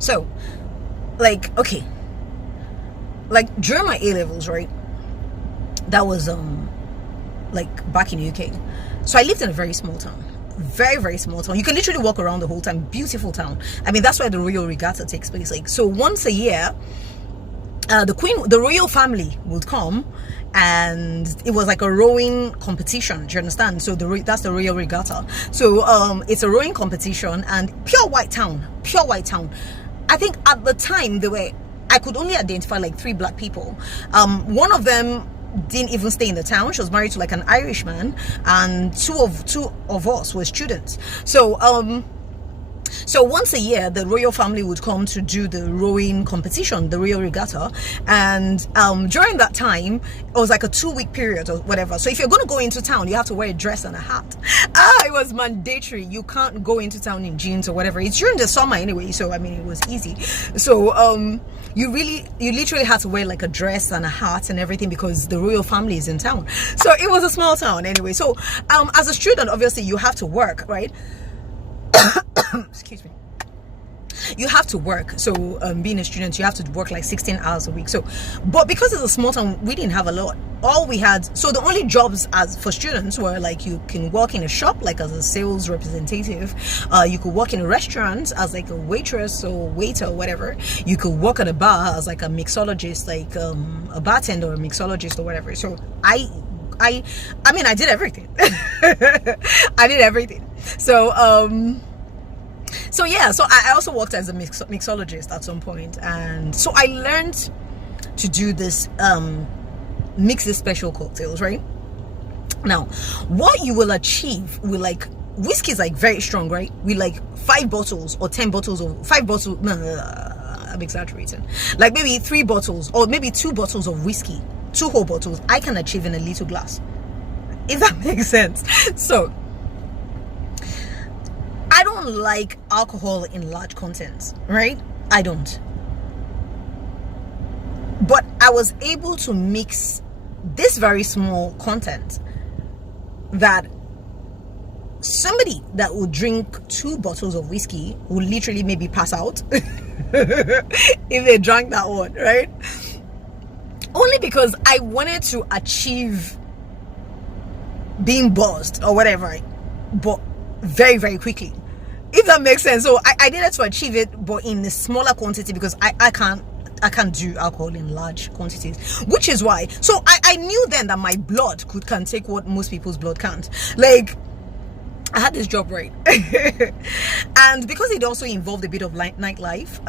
So, like, okay, like during my A levels, right? That was like back in the UK. So I lived in a very small town. Very, very small town. You can literally walk around the whole time. Beautiful town. I mean, that's where the Royal Regatta takes place. Like, so once a year, the royal family would come, and it was like a rowing competition. Do you understand? So that's the Royal Regatta. So it's a rowing competition, and pure white town. I think at the time I could only identify like 3 black people. One of them didn't even stay in the town. She was married to like an Irishman, and two of us were students. So once a year, the royal family would come to do the rowing competition, the Royal Regatta, and during that time, it was like a 2-week period or whatever. So if you're going to go into town, you have to wear a dress and a hat. It was mandatory. You can't go into town in jeans or whatever. It's during the summer anyway, so I mean, it was easy. So you literally had to wear like a dress and a hat and everything, because the royal family is in town. So it was a small town anyway. So as a student, obviously you have to work, right? Excuse me. You have to work. So being a student, you have to work like 16 hours a week. So, but because it's a small town, we didn't have a lot. All we had, so the only jobs for students were like, you can work in a shop like as a sales representative. You could work in a restaurant as like a waitress or waiter or whatever. You could work at a bar as like a mixologist, like a bartender or a mixologist or whatever. So I mean, I did everything. I did everything. So yeah, so I also worked as a mixologist at some point, and so I learned to do this, mix these special cocktails, right? Now, what you will achieve with like whiskey is like very strong, right? With like 5 bottles or 10 bottles or 5 bottles. No, I'm exaggerating. Like maybe 3 bottles or maybe 2 bottles of whiskey, 2 whole bottles, I can achieve in a little glass, if that makes sense. So I don't like alcohol in large contents, right? I don't. But I was able to mix this very small content that somebody that would drink 2 bottles of whiskey would literally maybe pass out if they drank that one, right? Only because I wanted to achieve being buzzed or whatever, but very, very quickly, if that makes sense. So I needed to achieve it, but in a smaller quantity, because I can't do alcohol in large quantities, which is why. So I knew then that my blood can take what most people's blood can't. Like, I had this job, right? And because it also involved a bit of nightlife,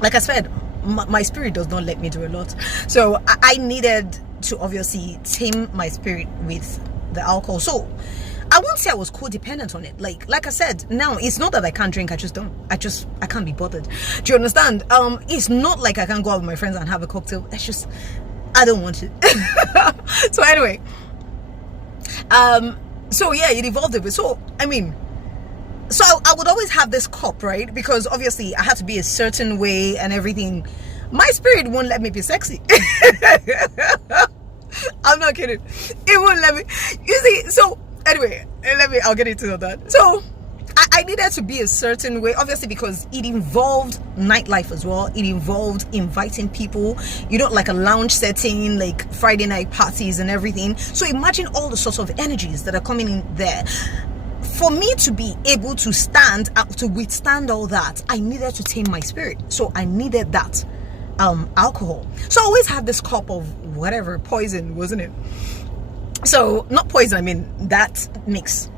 like I said, my spirit does not let me do a lot. So I needed to obviously tame my spirit with the alcohol. So I won't say I was codependent on it. Like I said, now it's not that I can't drink, I just don't. I can't be bothered. Do you understand? It's not like I can't go out with my friends and have a cocktail. It's just, I don't want to. So anyway, so yeah, it evolved a bit. So I mean, so I would always have this cup, right? Because obviously I had to be a certain way and everything. My spirit won't let me be sexy. I'm not kidding. It won't let me. You see, so anyway, I'll get into that. So I needed to be a certain way, obviously, because it involved nightlife as well. It involved inviting people, like a lounge setting, like Friday night parties and everything. So imagine all the sorts of energies that are coming in there. For me to be able to withstand all that, I needed to tame my spirit. So I needed that alcohol. So I always had this cup of whatever, poison, wasn't it? So not poison, I mean that mix.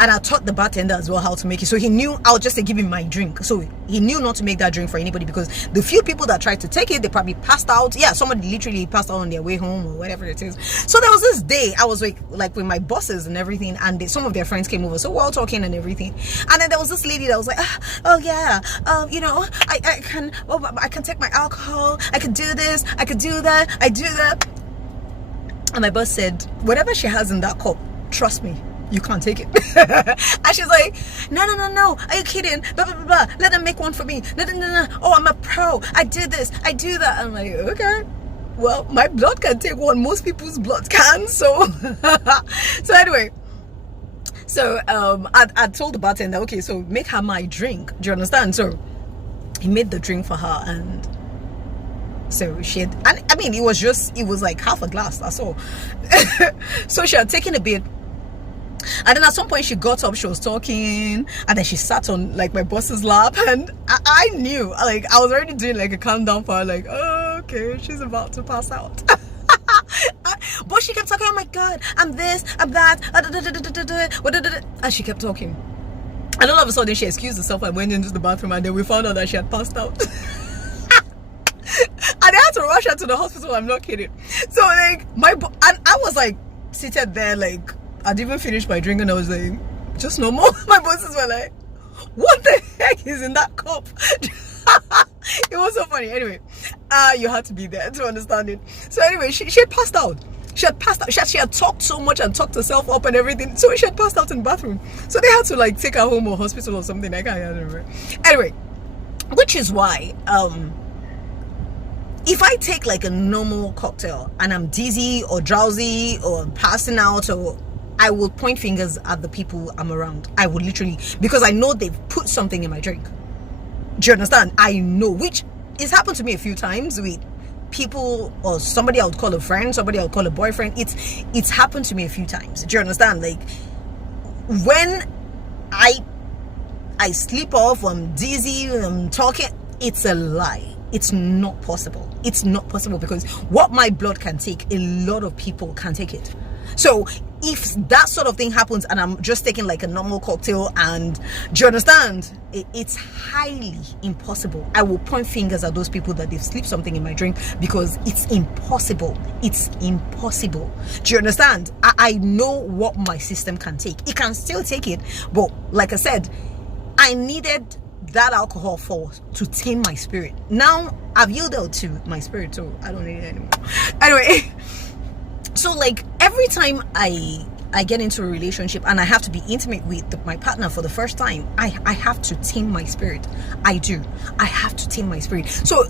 And I taught the bartender as well how to make it. So he knew I would just give him my drink. So he knew not to make that drink for anybody, because the few people that tried to take it, they probably passed out. Yeah, somebody literally passed out on their way home or whatever it is. So there was this day I was like with my bosses and everything, and some of their friends came over. So we're all talking and everything. And then there was this lady that was like, oh yeah, I can take my alcohol. I can do this. I can do that. I do that. And my boss said, whatever she has in that cup, trust me, you can't take it. And she's like, no, are you kidding? Blah, blah, blah, blah. Let them make one for me. No. Oh, I'm a pro. I do this. I do that. I'm like, okay. Well, my blood can take one. Most people's blood can. So, so anyway. So I told the bartender, okay, so make her my drink. Do you understand? So he made the drink for her, and so she had, and I mean, it was like half a glass, that's all. So she had taken a bit, and then at some point she got up, she was talking, and then she sat on like my boss's lap, and I knew, like, I was already doing like a countdown for her, like, oh, okay, she's about to pass out. But she kept talking, oh my god, I'm this, I'm that, and she kept talking. And all of a sudden she excused herself and went into the bathroom, and then we found out that she had passed out. And they had to rush her to the hospital, I'm not kidding. So like and I was like seated there, like I'd even finished my drink, and I was like, just no more. My bosses were like, what the heck is in that cup? It was so funny. Anyway, you had to be there to understand it. So anyway, she had passed out. She had passed out. She had talked so much and talked herself up and everything. So she had passed out in the bathroom. So they had to like take her home or hospital or something. I can't remember. Anyway, which is why if I take like a normal cocktail and I'm dizzy or drowsy or passing out, or I will point fingers at the people I'm around. I would literally, because I know they've put something in my drink. Do you understand? I know, which has happened to me a few times with people, or somebody I would call a friend, somebody I would call a boyfriend. It's happened to me a few times. Do you understand? Like when I sleep off, I'm dizzy, I'm talking, it's a lie. It's not possible. It's not possible, because what my blood can take, a lot of people can take it. So if that sort of thing happens and I'm just taking like a normal cocktail, and do you understand, it's highly impossible. I will point fingers at those people that they've slipped something in my drink, because it's impossible. It's impossible. Do you understand? I know what my system can take. It can still take it, but like I said, I needed that alcohol to tame my spirit. Now I've yielded to my spirit, so I don't need it anymore. Anyway, so like every time I get into a relationship and I have to be intimate with my partner for the first time, I have to tame my spirit. I have to tame my spirit. So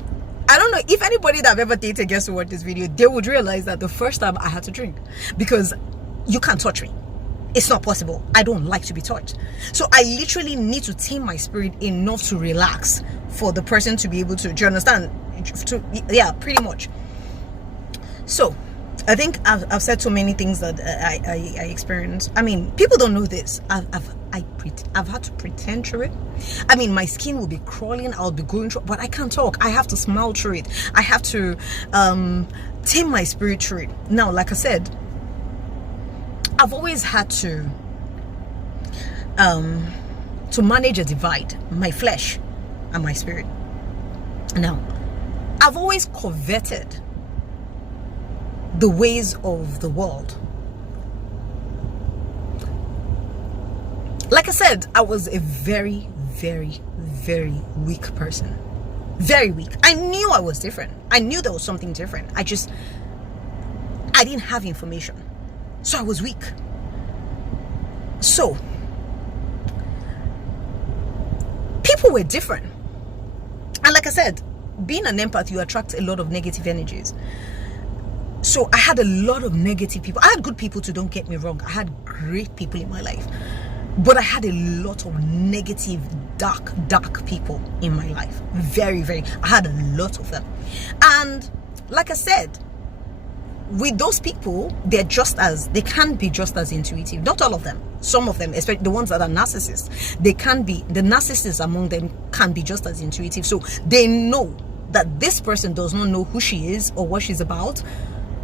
I don't know if anybody that I've ever dated gets to watch this video, they would realize that the first time I had to drink, because you can't touch me. It's not possible. I don't like to be touched. So I literally need to tame my spirit enough to relax for the person to be able to, do you understand? Yeah, pretty much. So I think I've said so many things that I experienced. I mean, people don't know this. I've had to pretend through it. I mean, my skin will be crawling, I'll be going through, but I can't talk. I have to smile through it. I have to tame my spirit through it. Now, like I said, I've always had to manage a divide, my flesh and my spirit. Now, I've always coveted the ways of the world. Like I said, I was a very, very, very weak person. Very weak. I knew I was different. I knew there was something different. I didn't have information. So I was weak. So people were different. And like I said, being an empath, you attract a lot of negative energies. So I had a lot of negative people. I had good people too, don't get me wrong. I had great people in my life. But I had a lot of negative, dark people in my life. Very, very. I had a lot of them. And like I said, with those people, they can be just as intuitive. Not all of them. Some of them, especially the ones that are narcissists, the narcissists among them can be just as intuitive. So they know that this person does not know who she is or what she's about,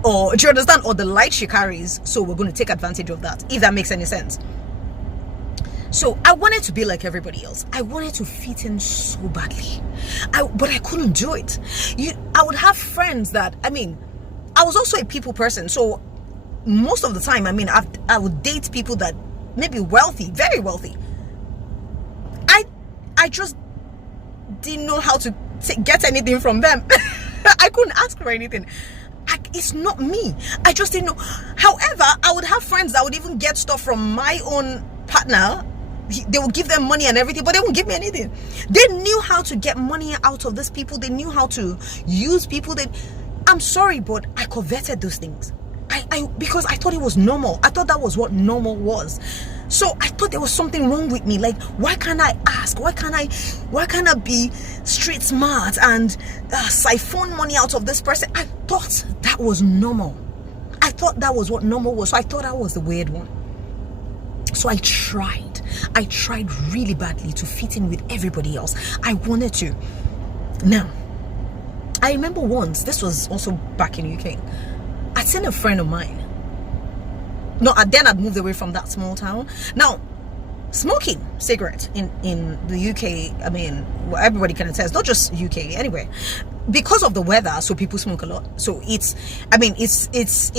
or do you understand, or the light she carries. So we're going to take advantage of that, if that makes any sense. So I wanted to be like everybody else. I wanted to fit in so badly, but I couldn't do it. I would have friends that, I mean, I was also a people person. So most of the time, I mean, I would date people that maybe wealthy, very wealthy. I just didn't know how to get anything from them. I couldn't ask for anything. It's not me. I just didn't know. However, I would have friends that would even get stuff from my own partner. They would give them money and everything, but they wouldn't give me anything. They knew how to get money out of these people. They knew how to use people. I'm sorry, but I coveted those things. Because I thought it was normal. I thought that was what normal was. So I thought there was something wrong with me. Like, why can't I ask? Why can't I be street smart and siphon money out of this person? I thought that was normal. I thought that was what normal was. So I thought I was the weird one. So I tried really badly to fit in with everybody else. I wanted to. Now, I remember once, this was also back in UK, I'd seen a friend of mine. No, then I'd moved away from that small town. Now, smoking cigarette in the UK, I mean, well, everybody can attest, not just UK, anyway, because of the weather, so people smoke a lot. So it's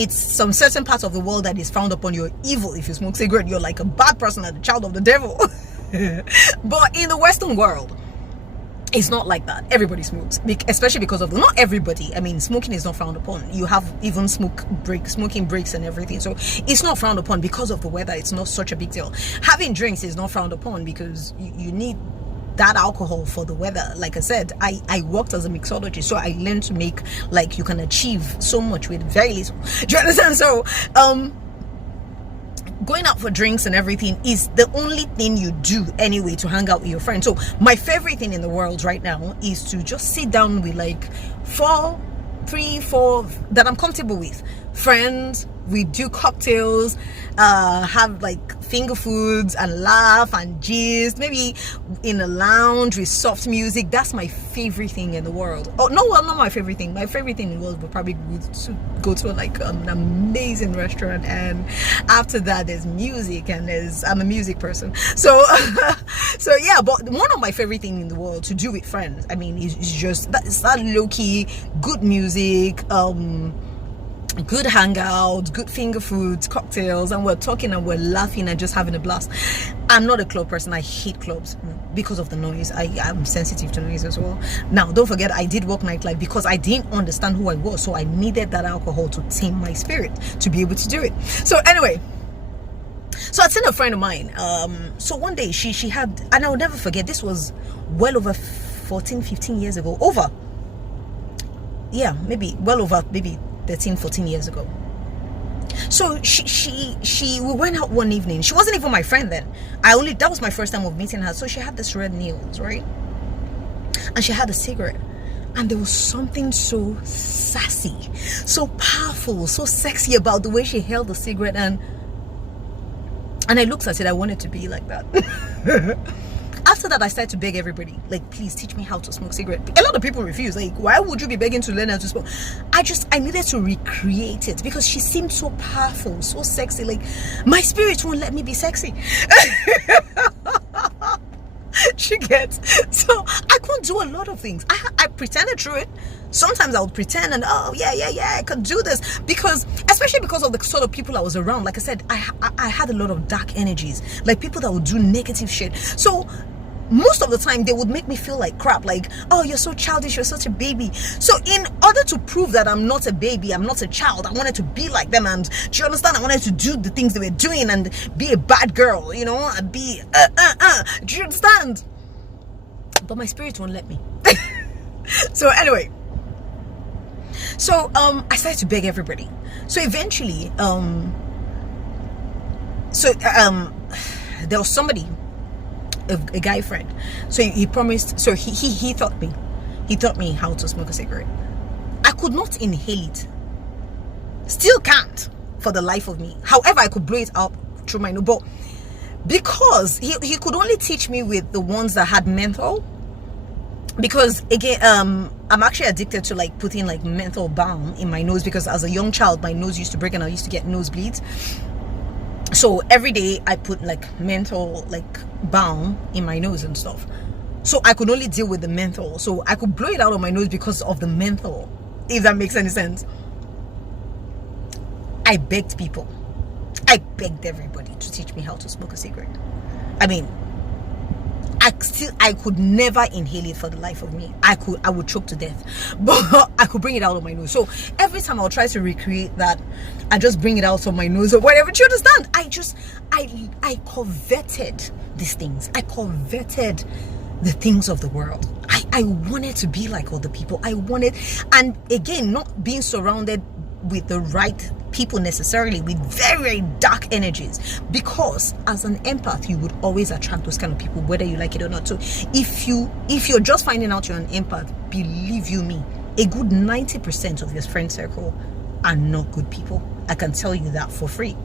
some certain parts of the world that is frowned upon. You're evil if you smoke cigarette. You're like a bad person and a child of the devil. But in the Western world, it's not like that. Everybody smokes, especially because of not everybody. I mean, smoking is not frowned upon. You have even smoking breaks and everything. So it's not frowned upon because of the weather. It's not such a big deal. Having drinks is not frowned upon because you need that alcohol for the weather. Like I said, I worked as a mixologist, so I learned to make, like, you can achieve so much with very little. Do you understand? So going out for drinks and everything is the only thing you do anyway to hang out with your friends. So my favorite thing in the world right now is to just sit down with like 3, 4 that I'm comfortable with friends. We do cocktails, have like finger foods and laugh and gist, maybe in a lounge with soft music. That's my favorite thing in the world. Oh no, well, not my favorite thing. My favorite thing in the world would probably go to like an amazing restaurant, and after that there's music, and I'm a music person, so so yeah. But one of my favorite things in the world to do with friends, I mean, is just that low-key good music, good hangouts, good finger foods, cocktails, and we're talking and we're laughing and just having a blast. I'm not a club person. I hate clubs because of the noise. I'm sensitive to noise as well. Now, don't forget, I did work nightlife because I didn't understand who I was, so I needed that alcohol to tame my spirit to be able to do it. So anyway, so I'd seen a friend of mine. So one day she had, and I'll never forget, this was well over 14-15 years ago. Maybe 13-14 years ago. So we went out one evening. She wasn't even my friend then. That was my first time of meeting her. So she had this red nails, right? And she had a cigarette. And there was something so sassy, so powerful, so sexy about the way she held the cigarette, and I looked at it. I wanted to be like that. After that, I started to beg everybody, like, please teach me how to smoke cigarette. A lot of people refuse. Like, why would you be begging to learn how to smoke? I needed to recreate it because she seemed so powerful, so sexy. Like, my spirit won't let me be sexy. She gets. So I couldn't do a lot of things. I pretended through it. Sometimes I would pretend and, oh yeah, I could do this, because especially because of the sort of people I was around. Like I said, I had a lot of dark energies, like people that would do negative shit. So most of the time they would make me feel like crap, like, oh, you're so childish, you're such a baby. So in order to prove that I'm not a baby, I'm not a child, I wanted to be like them. And do you understand? I wanted to do the things they were doing and be a bad girl, you know, and be do you understand? But my spirit won't let me. So anyway, so I started to beg everybody. So eventually there was somebody, a guy friend. So he promised. So he taught me how to smoke a cigarette. I could not inhale it. Still can't for the life of me. However, I could blow it up through my nose. But because he could only teach me with the ones that had menthol. Because again, I'm actually addicted to like putting like menthol balm in my nose, because as a young child my nose used to break and I used to get nosebleeds. So every day I put like menthol like balm in my nose and stuff. So I could only deal with the menthol. So I could blow it out of my nose because of the menthol, if that makes any sense. I begged people. I begged everybody to teach me how to smoke a cigarette. I mean, I could never inhale it for the life of me. I would choke to death, but I could bring it out of my nose. So every time I'll try to recreate that, I just bring it out of my nose or whatever. Do you understand? I coveted these things. I coveted the things of the world. I wanted to be like other people. I wanted, and again, not being surrounded with the right people necessarily with very, very dark energies, because as an empath you would always attract those kind of people, whether you like it or not. So if you're just finding out you're an empath, believe you me, a good 90% of your friend circle are not good people. I can tell you that for free.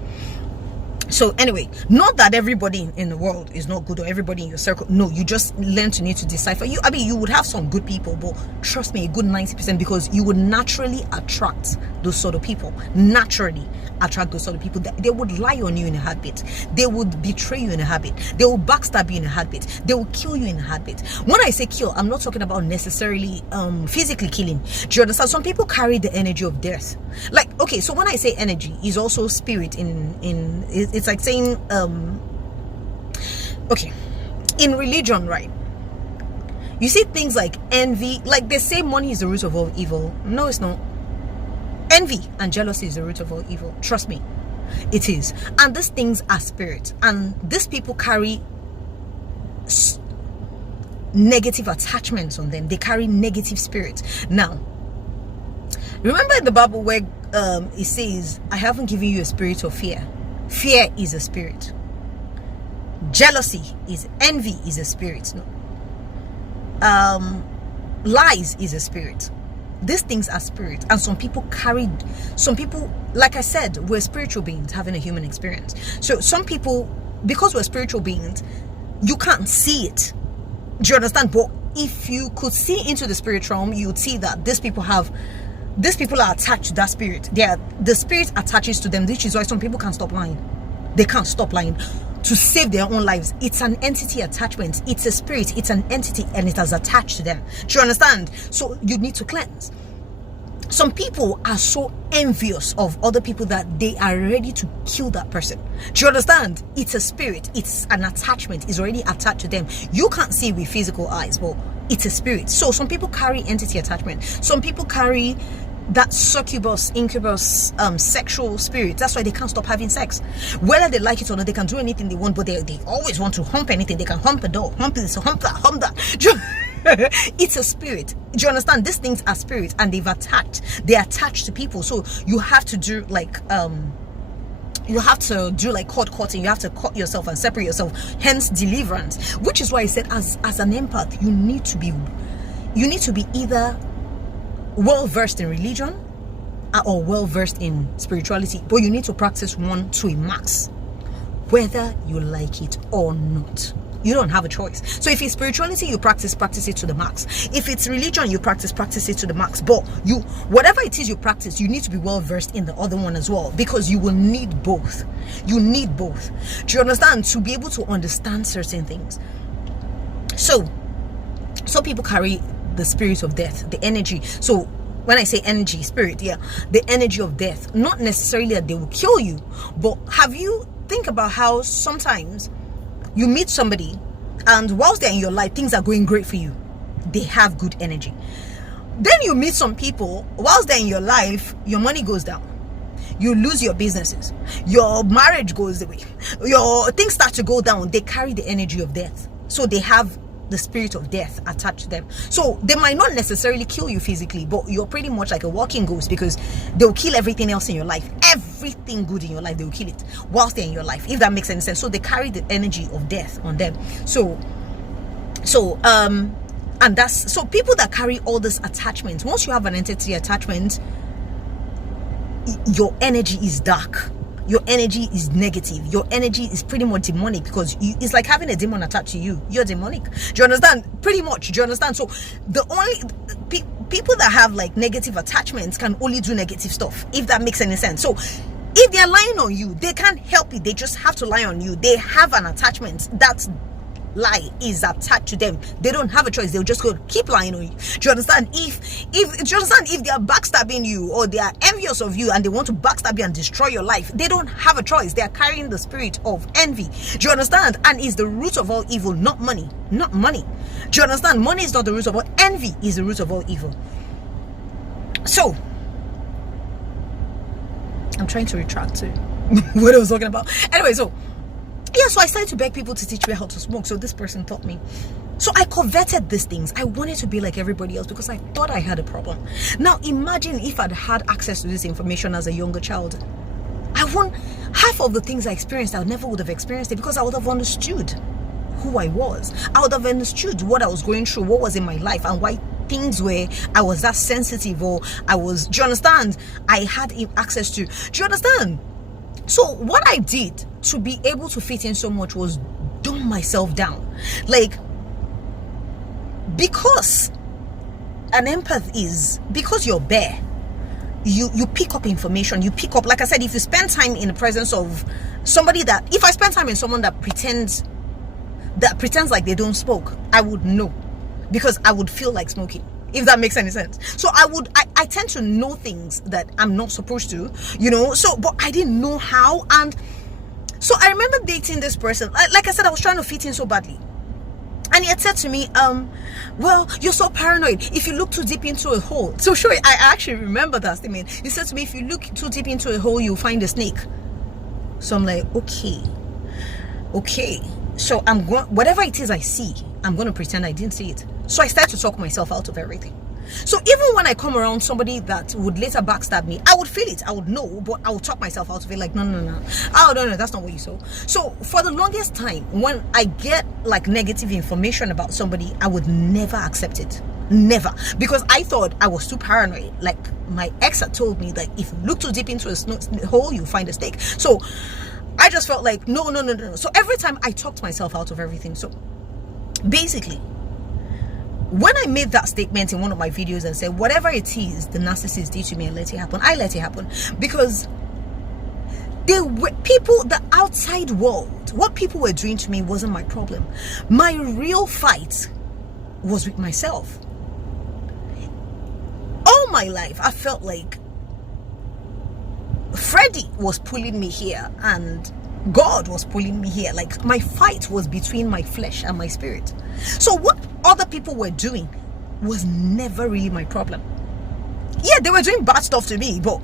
So anyway, not that everybody in the world is not good or everybody in your circle. No, you just learn to need to decipher. You would have some good people, but trust me, a good 90%, because you would naturally attract those sort of people. Naturally attract those sort of people. They would lie on you in a heartbeat. They would betray you in a heartbeat. They will backstab you in a heartbeat. They will kill you in a heartbeat. When I say kill, I'm not talking about necessarily physically killing. Do you understand? Some people carry the energy of death. Like, okay, so when I say energy, is also spirit it's like saying okay, in religion, right? You see things like envy, like they say money is the root of all evil. No, it's not. Envy and jealousy is the root of all evil. Trust me, it is. And these things are spirit, and these people carry negative attachments on them. They carry negative spirits. Now, remember in the Bible where it says, I haven't given you a spirit of fear. Fear is a spirit. Jealousy is, envy is a spirit. No. Lies is a spirit. These things are spirit, and some people, like I said, we're spiritual beings having a human experience. So some people, because we're spiritual beings, you can't see it. Do you understand? But if you could see into the spirit realm, you would see that these people are attached to that spirit. The spirit attaches to them, which is why some people can't stop lying. They can't stop lying to save their own lives. It's an entity attachment. It's a spirit. It's an entity, and it has attached to them. Do you understand? So you need to cleanse. Some people are so envious of other people that they are ready to kill that person. Do you understand? It's a spirit. It's an attachment. It's already attached to them. You can't see with physical eyes, but it's a spirit. So some people carry entity attachment. Some people carry that succubus, incubus, sexual spirit. That's why they can't stop having sex. Whether they like it or not, they can do anything they want, but they always want to hump anything. They can hump a door, hump this, hump that, hump that. It's a spirit. Do you understand? These things are spirits, and they're attached to people. So you have to do like cord cutting. You have to cut yourself and separate yourself, hence deliverance. Which is why I said, as an empath, you need to be either well versed in religion or well versed in spirituality, but you need to practice one to a max, whether you like it or not. You don't have a choice. So if it's spirituality, you practice it to the max. If it's religion, you practice it to the max. But whatever it is you practice, you need to be well versed in the other one as well, because you will need both. You need both. Do you understand? To be able to understand certain things. So some people carry the spirit of death, the energy. So when I say energy, spirit, the energy of death. Not necessarily that they will kill you, but think about how sometimes you meet somebody, and whilst they're in your life, things are going great for you. They have good energy. Then you meet some people, whilst they're in your life, your money goes down. You lose your businesses. Your marriage goes away. Your things start to go down. They carry the energy of death. So they have the spirit of death attached to them. So they might not necessarily kill you physically, but you're pretty much like a walking ghost, because they'll kill everything else in your life. Everything good in your life, they'll kill it whilst they're in your life, if that makes any sense. So they carry the energy of death on them. So people that carry all this attachment, once you have an entity attachment, your energy is dark. Your energy is negative. Your energy is pretty much demonic, because it's like having a demon attached to you. You're demonic. Do you understand? Pretty much. Do you understand? So the only people that have like negative attachments can only do negative stuff, if that makes any sense. So if they're lying on you, they can't help it. They just have to lie on you. They have an attachment. That's lie is attached to them. They don't have a choice. They'll just go keep lying on you. Do you understand? If they are backstabbing you, or they are envious of you and they want to backstab you and destroy your life, they don't have a choice. They are carrying the spirit of envy. Do you understand? And is the root of all evil, not money. Not money. Do you understand? Money is not the root of all. Envy is the root of all evil. So I'm trying to retract to what I was talking about. Anyway, so I started to beg people to teach me how to smoke. So this person taught me. So I coveted these things. I wanted to be like everybody else, because I thought I had a problem. Now imagine if I'd had access to this information as a younger child. even half of the things I experienced, I never would have experienced it because I would have understood who I was. I would have understood what I was going through, what was in my life, and why things were, I was that sensitive, or I was, do you understand? I had access to, do you understand? So what I did to be able to fit in so much was dumb myself down. Like, because an empath is, because you're bare, you pick up information, you pick up, like I said, if you spend time in the presence of somebody that, if I spend time in someone that pretends like they don't smoke, I would know, because I would feel like smoking, if that makes any sense. So I tend to know things that I'm not supposed to, you know, so, but I didn't know how. And so I remember dating this person, like I said, I was trying to fit in so badly. And he had said to me, well, you're so paranoid. If you look too deep into a hole. So sure, I actually remember that statement. He said to me, if you look too deep into a hole, you'll find a snake. So I'm like, okay. So I'm going, whatever it is I see, I'm going to pretend I didn't see it. So I started to talk myself out of everything. So even when I come around somebody that would later backstab me, I would feel it, I would know, but I would talk myself out of it, like, no. Oh, no, that's not what you saw. So for the longest time, when I get like negative information about somebody, I would never accept it. Never. Because I thought I was too paranoid. Like my ex had told me that if you look too deep into a hole, you'll find a snake. So I just felt like, no. So every time I talked myself out of everything. So basically, when I made that statement in one of my videos and said, whatever it is the narcissist did to me, and let it happen, I let it happen. Because they were people, the outside world, what people were doing to me wasn't my problem. My real fight was with myself. All my life, I felt like Freddie was pulling me here and God was pulling me here. Like my fight was between my flesh and my spirit. So what other people were doing was never really my problem. Yeah, they were doing bad stuff to me, but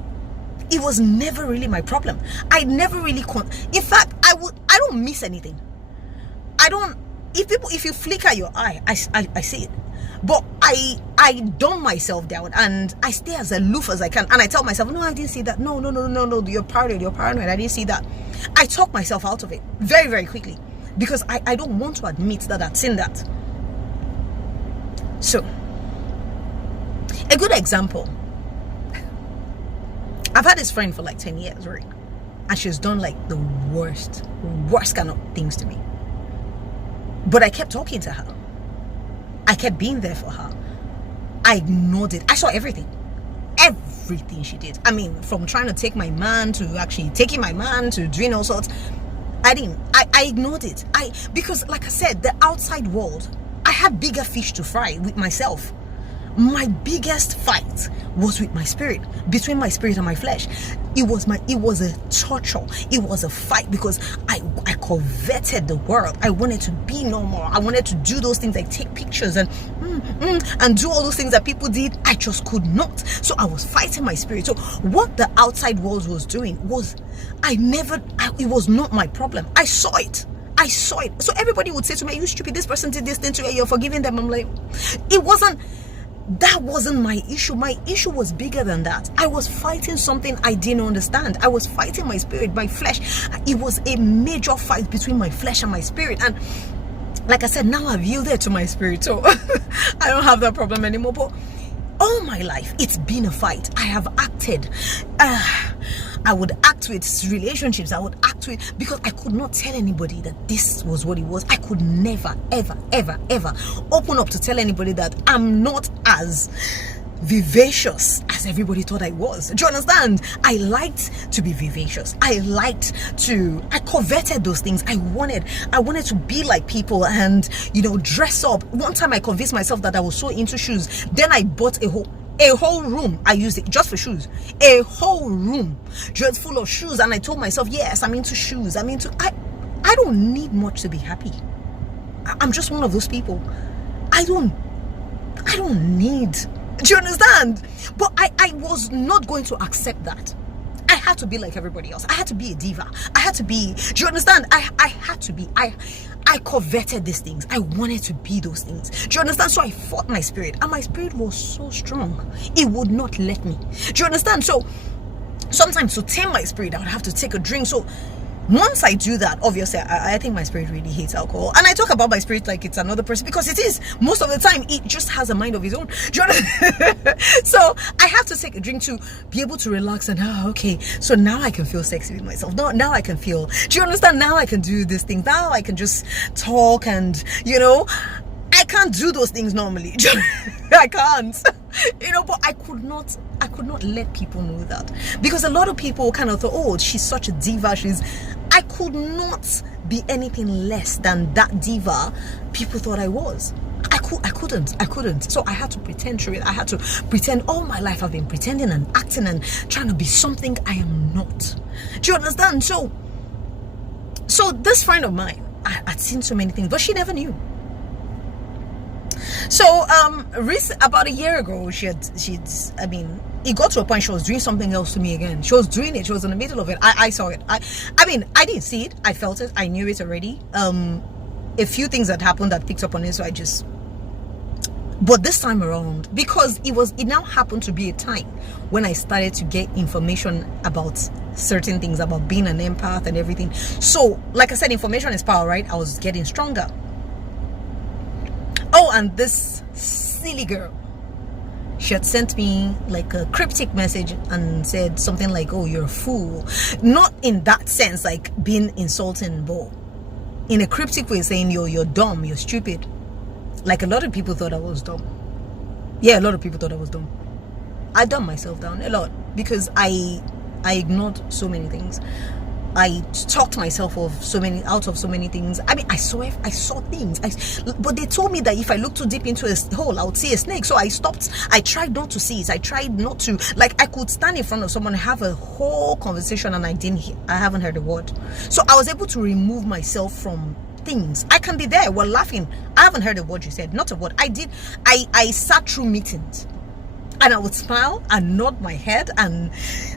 it was never really my problem. I never really in fact, I don't miss anything. If you flicker your eye, I see it. But I dumb myself down and I stay as aloof as I can, and I tell myself, no, I didn't see that. No, you're paranoid, I didn't see that. I talk myself out of it very, very quickly because I don't want to admit that I've seen that. So a good example, I've had this friend for like 10 years, right? And she's done like the worst kind of things to me. But I kept talking to her. I kept being there for her. I ignored it. I saw everything she did. I mean, from trying to take my man to actually taking my man to doing all sorts. I ignored it. Because like I said, the outside world, I had bigger fish to fry with myself. My biggest fight was with my spirit, between my spirit and my flesh. It was a torture. It was a fight because I coveted the world. I wanted to be normal. I wanted to do those things like take pictures and do all those things that people did. I just could not. So I was fighting my spirit. So what the outside world was doing was, it was not my problem. I saw it. So everybody would say to me, you stupid, this person did this thing to you, you're forgiving them. I'm like, that wasn't my issue. My issue was bigger than that. I was fighting something I didn't understand. I was fighting my spirit, my flesh. It was a major fight between my flesh and my spirit. And like I said, now I've yielded to my spirit, so I don't have that problem anymore. But all my life, it's been a fight. I have acted. I would act with relationships. I would act with, because I could not tell anybody that this was what it was. I could never, ever open up to tell anybody that I'm not as vivacious as everybody thought I was. Do you understand? I liked to be vivacious. I coveted those things. I wanted to be like people and, dress up. One time I convinced myself that I was so into shoes. Then I bought a whole room. I used it just for shoes. A whole room just full of shoes. And I told myself, yes, I'm into shoes. I don't need much to be happy. I'm just one of those people. I don't need. Do you understand? But I was not going to accept that. I had to be like everybody else. I had to be a diva. I had to be, do you understand? I had to be. I coveted these things. I wanted to be those things. Do you understand? So I fought my spirit. And my spirit was so strong. It would not let me. Do you understand? So sometimes to tame my spirit, I would have to take a drink. So once I do that, obviously I think my spirit really hates alcohol, and I talk about my spirit like it's another person, because it is. Most of the time it just has a mind of its own. Do you understand? So I have to take a drink to be able to relax, and okay, so now I can feel sexy with myself. Now I can feel, do you understand? Now I can do this thing. Now I can just talk, and I can't do those things normally. I can't. But I could not let people know that, because a lot of people kind of thought, oh, she's such a diva. I could not be anything less than that diva people thought I was. I couldn't. So I had to pretend through it. I had to pretend. All my life I've been pretending and acting and trying to be something I am not. Do you understand? So this friend of mine, I'd seen so many things, but she never knew. So about a year ago, it got to a point she was doing something else to me again. She was doing it. She was in the middle of it. I saw it. I didn't see it. I felt it. I knew it already. A few things that happened that picked up on it. So but this time around, because it now happened to be a time when I started to get information about certain things, about being an empath and everything. So like I said, information is power, right? I was getting stronger. Oh, and this silly girl, she had sent me like a cryptic message and said something like, oh, you're a fool. Not in that sense, like being insulting, but in a cryptic way, saying you're dumb, you're stupid. Like a lot of people thought I was dumb. Yeah, a lot of people thought I was dumb. I dumbed myself down a lot because I ignored so many things. I talked myself out of so many things. I saw things. But they told me that if I look too deep into a hole, I would see a snake. So I stopped. I tried not to see it. I tried not to. Like, I could stand in front of someone and have a whole conversation, and I haven't heard a word. So I was able to remove myself from things. I can be there. We're laughing. I haven't heard a word you said. Not a word. I sat through meetings. And I would smile and nod my head and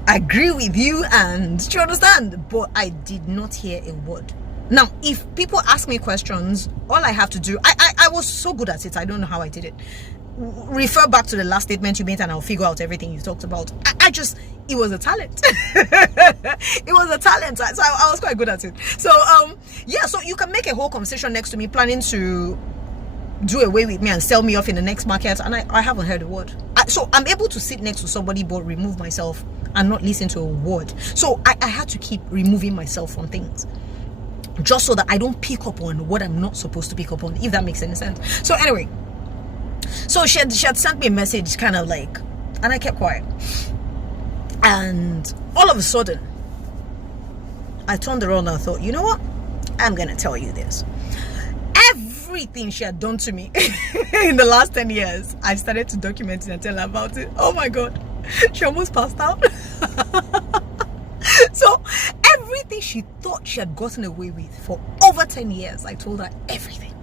agree with you, and do you understand? But I did not hear a word. Now, if people ask me questions, all I have to do, I was so good at it. I don't know how I did it. Refer back to the last statement you made and I'll figure out everything you talked about. It was a talent. It was a talent. So I was quite good at it. So, so you can make a whole conversation next to me planning to do away with me and sell me off in the next market, and I haven't heard a word. So I'm able to sit next to somebody but remove myself and not listen to a word. So I had to keep removing myself from things just so that I don't pick up on what I'm not supposed to pick up on, if that makes any sense. So anyway, so she had sent me a message kind of like, and I kept quiet, and all of a sudden I turned around and I thought, you know what, I'm gonna tell you this. Everything she had done to me in the last 10 years, I started to document it and tell her about it. Oh my God, she almost passed out. So everything she thought she had gotten away with for over 10 years, I told her everything.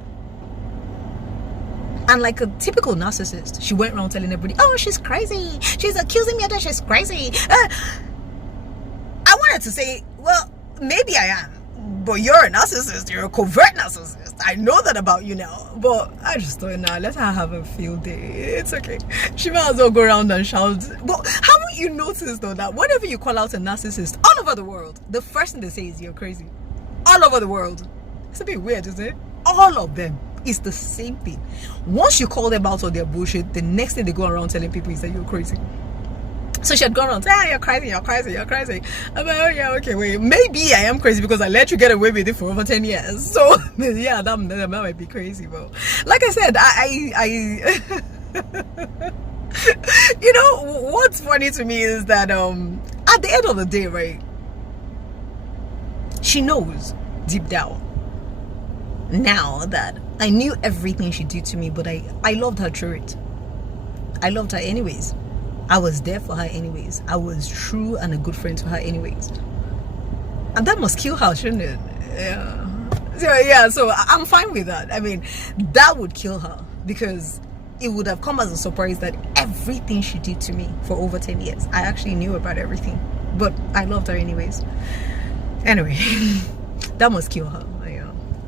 And like a typical narcissist, she went around telling everybody, oh, she's crazy, she's accusing me that she's crazy. I wanted to say, well, maybe I am, but you're a narcissist, you're a covert narcissist. I know that about you now. But I just thought, nah, let her have a field day. It's okay. She might as well go around and shout. But haven't you noticed though that whenever you call out a narcissist all over the world, the first thing they say is you're crazy? All over the world. It's a bit weird, isn't it? All of them. It's the same thing. Once you call them out on their bullshit, the next thing they go around telling people is that you're crazy. So she had gone on, you're crazy, you're crazy, you're crazy. I'm like, oh yeah, okay, wait, maybe I am crazy because I let you get away with it for over 10 years. So yeah, that might be crazy, but like I said, I you know, what's funny to me is that at the end of the day, right, she knows deep down now that I knew everything she did to me, but I loved her through it. I loved her anyways. I was there for her anyways. I was true and a good friend to her anyways. And that must kill her, shouldn't it? Yeah. So I'm fine with that. I mean, that would kill her because it would have come as a surprise that everything she did to me for over 10 years, I actually knew about everything. But I loved her anyways. Anyway, that must kill her.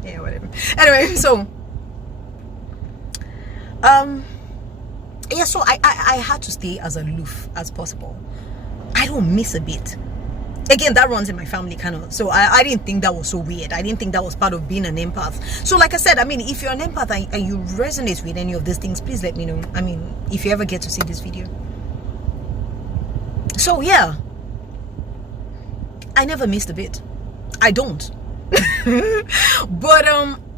Yeah, whatever. Anyway, so yeah, so I had to stay as aloof as possible. I I don't miss a bit. Again, that runs in my family kind of, so I didn't think that was so weird. I didn't think that was part of being an empath. So like I said, I mean, if you're an empath and you resonate with any of these things, please let me know. I mean, if you ever get to see this video. So yeah, I never missed a bit. I don't. But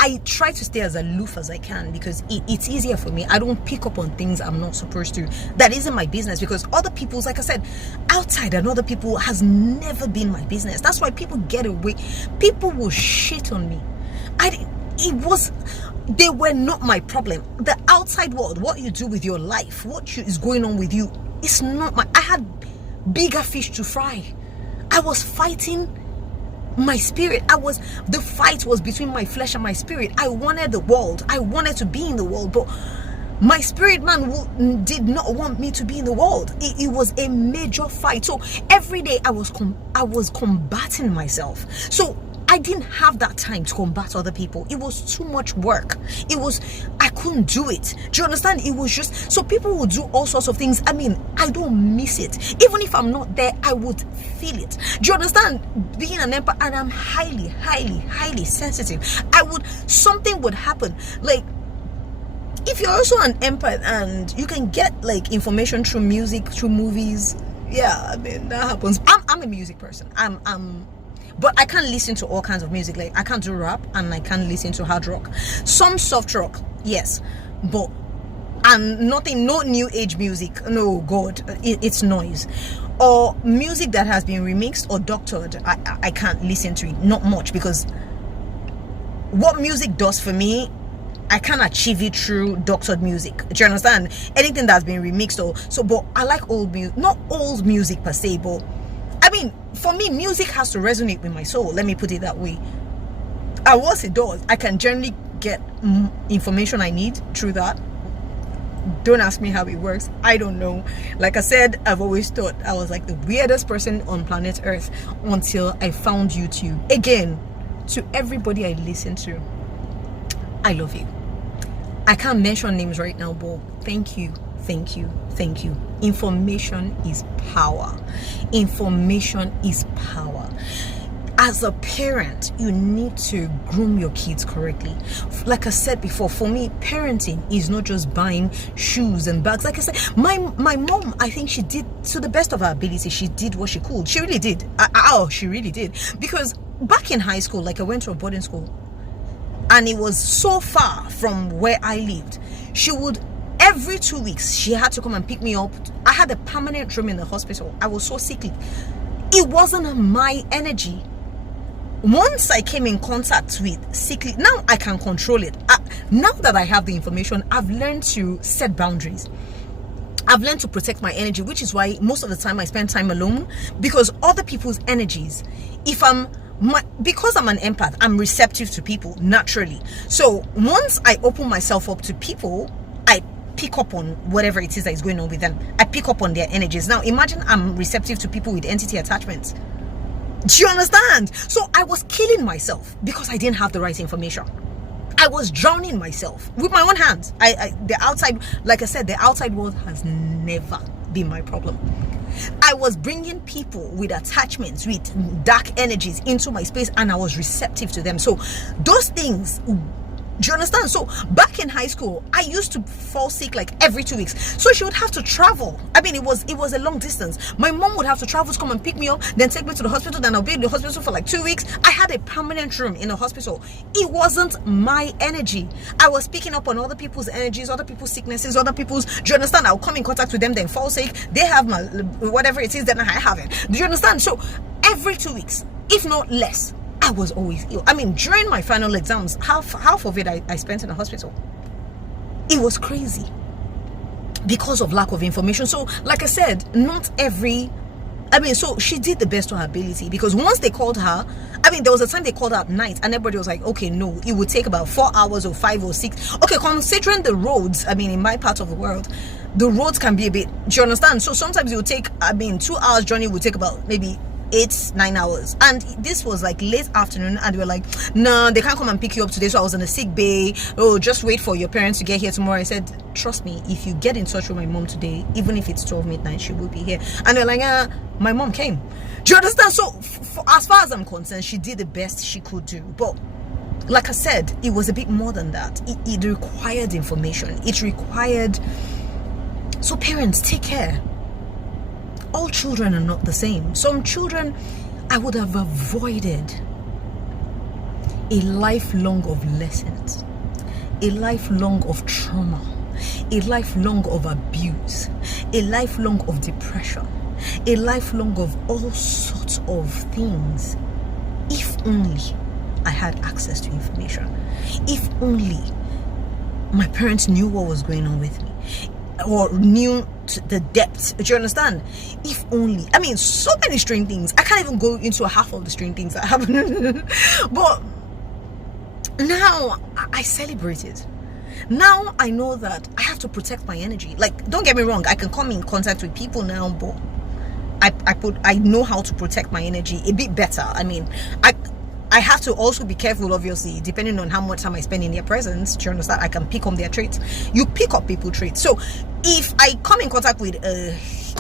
I try to stay as aloof as I can because it's easier for me. I don't pick up on things I'm not supposed to. That isn't my business, because other people's, like I said, outside and other people has never been my business. That's why people get away. People will shit on me. They were not my problem. The outside world, what you do with your life, is going on with you, it's not I had bigger fish to fry. I was fighting my spirit. The fight was between my flesh and my spirit. I wanted the world. I wanted to be in the world, but my spirit man did not want me to be in the world. It was a major fight. So every day I was combating myself. So I didn't have that time to combat other people. It was too much work. I couldn't do it. Do you understand? It was just, so people would do all sorts of things. I mean, I don't miss it. Even if I'm not there, I would feel it. Do you understand? Being an empath, and I'm highly, highly, highly sensitive. Something would happen. Like, if you're also an empath and you can get like information through music, through movies, yeah, I mean, that happens. I'm a music person. But I can't listen to all kinds of music. Like, I can't do rap and I can't listen to hard rock. Some soft rock, yes, but no new age music. No, God, it's noise. Or music that has been remixed or doctored, I can't listen to it. Not much, because what music does for me, I can't achieve it through doctored music. Do you understand? Anything that's been remixed but I like old music. Not old music per se, but I mean, for me, music has to resonate with my soul. Let me put it that way. And once it does, I can generally get information I need through that. Don't ask me how it works. I don't know. Like I said, I've always thought I was like the weirdest person on planet Earth until I found YouTube. Again, to everybody I listen to, I love you. I can't mention names right now, but thank you. Thank you. Thank you. Information is power. Information is power. As a parent, you need to groom your kids correctly. Like I said before, for me, parenting is not just buying shoes and bags. Like I said, my mom, I think she did, to the best of her ability, she did what she could. She really did. She really did. Because back in high school, like, I went to a boarding school, and it was so far from where I lived. Every 2 weeks, she had to come and pick me up. I had a permanent room in the hospital. I was so sickly. It wasn't my energy. Once I came in contact with sickly, now I can control it. Now that I have the information, I've learned to set boundaries. I've learned to protect my energy, which is why most of the time I spend time alone, because other people's energies, because I'm an empath, I'm receptive to people naturally. So once I open myself up to people, I pick up on whatever it is that is going on with them. I pick up on their energies. Now imagine I'm receptive to people with entity attachments. Do you understand? So I was killing myself because I didn't have the right information. I was drowning myself with my own hands. The outside, like I said, the outside world has never been my problem. I was bringing people with attachments, with dark energies into my space, and I was receptive to them. So those things, do you understand? So back in high school, I used to fall sick like every 2 weeks. So she would have to travel. I mean, it was a long distance. My mom would have to travel to come and pick me up, then take me to the hospital. Then I'll be in the hospital for like 2 weeks. I had a permanent room in the hospital. It wasn't my energy. I was picking up on other people's energies, other people's sicknesses, other people's. Do you understand? I'll come in contact with them, then fall sick. They have my whatever it is, then I have it. Do you understand? So every 2 weeks, if not less, I was always ill. I mean, during my final exams, half of it I spent in the hospital. It was crazy because of lack of information. So, like I said, so she did the best of her ability, because once they called her, there was a time they called her at night, and everybody was like, okay, no, it would take about 4 hours or 5 or 6. Okay, considering the roads, in my part of the world, the roads can be a bit, do you understand? So sometimes it would take, 2 hours journey would take about maybe 8-9 hours, and this was like late afternoon, and they were like, no, they can't come and pick you up today. So I was in a sick bay. Oh, just wait for your parents to get here tomorrow. I said, trust me, if you get in touch with my mom today, even if it's 12 midnight, she will be here. And they're like, my mom came. Do you understand? So as far as I'm concerned, she did the best she could do. But like I said, it was a bit more than that. It required information. It required, so parents, take care. All children are not the same. Some children, I would have avoided a lifelong of lessons, a lifelong of trauma, a lifelong of abuse, a lifelong of depression, a lifelong of all sorts of things, if only I had access to information. If only my parents knew what was going on with me, or knew the depth. Do you understand? If only. I mean, so many strange things. I can't even go into a half of the strange things that happen. But now I celebrate it. Now I know that I have to protect my energy. Like, don't get me wrong, I can come in contact with people now, but I know how to protect my energy a bit better. I mean, I have to also be careful, obviously, depending on how much time I spend in their presence. Do you understand? I can pick up their traits. You pick up people traits. So if I come in contact with a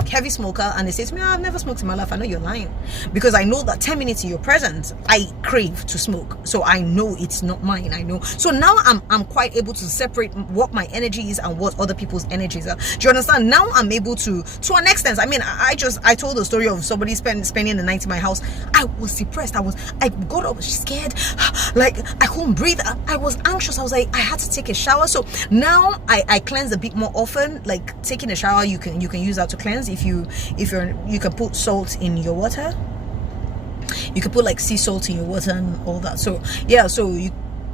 heavy smoker and they say to me, I've never smoked in my life, I know you're lying, because I know that 10 minutes in your presence I crave to smoke. So I know it's not mine. I know. So now I'm quite able to separate what my energy is and what other people's energies are. Do you understand? Now I'm able to an extent. I mean, I told the story of somebody spending the night in my house. I was depressed. I got up scared, like I couldn't breathe. I was anxious. I was like, I had to take a shower. So now I cleanse a bit more often. Like taking a shower, you can use that to cleanse. You can put salt in your water. You can put like sea salt in your water and all that. So yeah,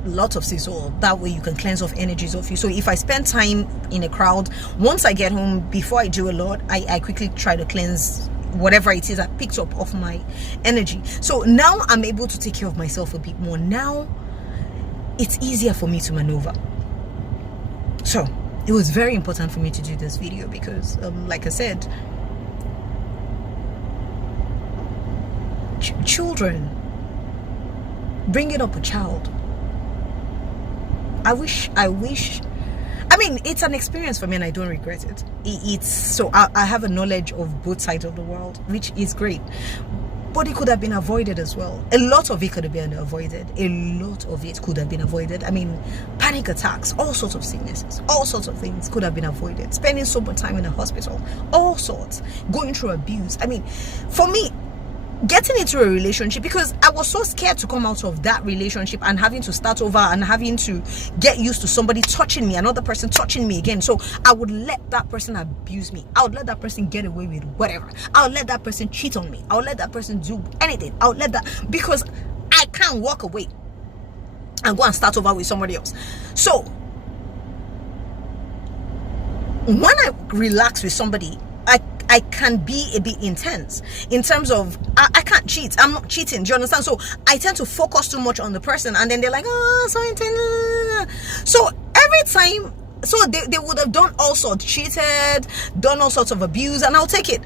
lots of sea salt. That way you can cleanse off energies of you. So if I spend time in a crowd, once I get home, before I do a lot, I quickly try to cleanse whatever it is I picked up off my energy. So now I'm able to take care of myself a bit more. Now it's easier for me to maneuver. So it was very important for me to do this video because like I said, children, bringing up a child, I mean, it's an experience for me and I don't regret it. It's so I have a knowledge of both sides of the world, which is great, but it could have been avoided as well. A lot of it could have been avoided. A lot of it could have been avoided. I mean, panic attacks, all sorts of sicknesses, all sorts of things could have been avoided. Spending so much time in a hospital, all sorts, going through abuse. I mean, for me, getting into a relationship, because I was so scared to come out of that relationship and having to start over and having to get used to somebody touching me, another person touching me again. So I would let that person abuse me. I would let that person get away with whatever. I would let that person cheat on me. I would let that person do anything. I would let that, because I can't walk away and go and start over with somebody else. So when I relax with somebody, I can be a bit intense in terms of I can't cheat. I'm not cheating. Do you understand? So I tend to focus too much on the person, and then they're like, oh, so intense. So every time, so they would have done all sorts, cheated, done all sorts of abuse, and I'll take it.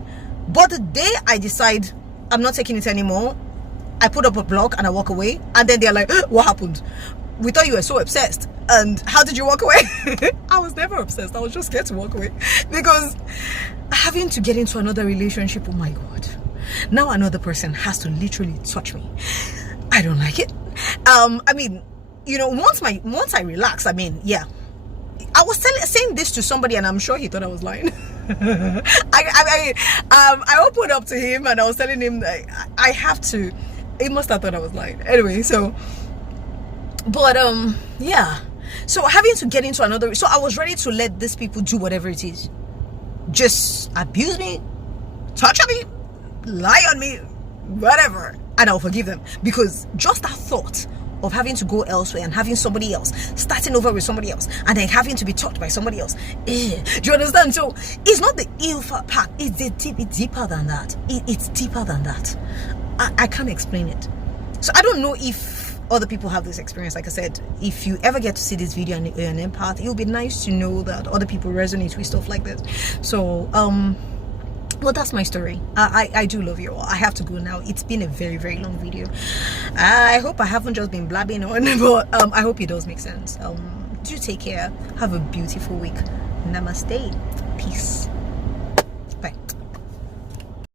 But the day I decide I'm not taking it anymore, I put up a block and I walk away, and then they're like, what happened? We thought you were so obsessed, and how did you walk away? I was never obsessed. I was just scared to walk away, because having to get into another relationship, oh my god, now another person has to literally touch me. I don't like it. I mean, you know, once I relax, I mean, yeah, I was saying this to somebody and I'm sure he thought I was lying. I opened up to him and I was telling him that I have to. He must have thought I was lying. Anyway, so, but yeah, so having to get into another, so I was ready to let these people do whatever it is, just abuse me, touch me, lie on me, whatever, and I'll forgive them, because just that thought of having to go elsewhere and having somebody else, starting over with somebody else, and then having to be taught by somebody else, do you understand? So it's not the ill part, it's deeper than that. It's deeper than that. I can't explain it. So I don't know if other people have this experience. Like I said, if you ever get to see this video and you're an empath, it will be nice to know that other people resonate with stuff like this. So Well, that's my story. I do love you all. I have to go now. It's been a very, very long video. I hope I haven't just been blabbing on, but I hope it does make sense. Do take care. Have a beautiful week. Namaste. Peace.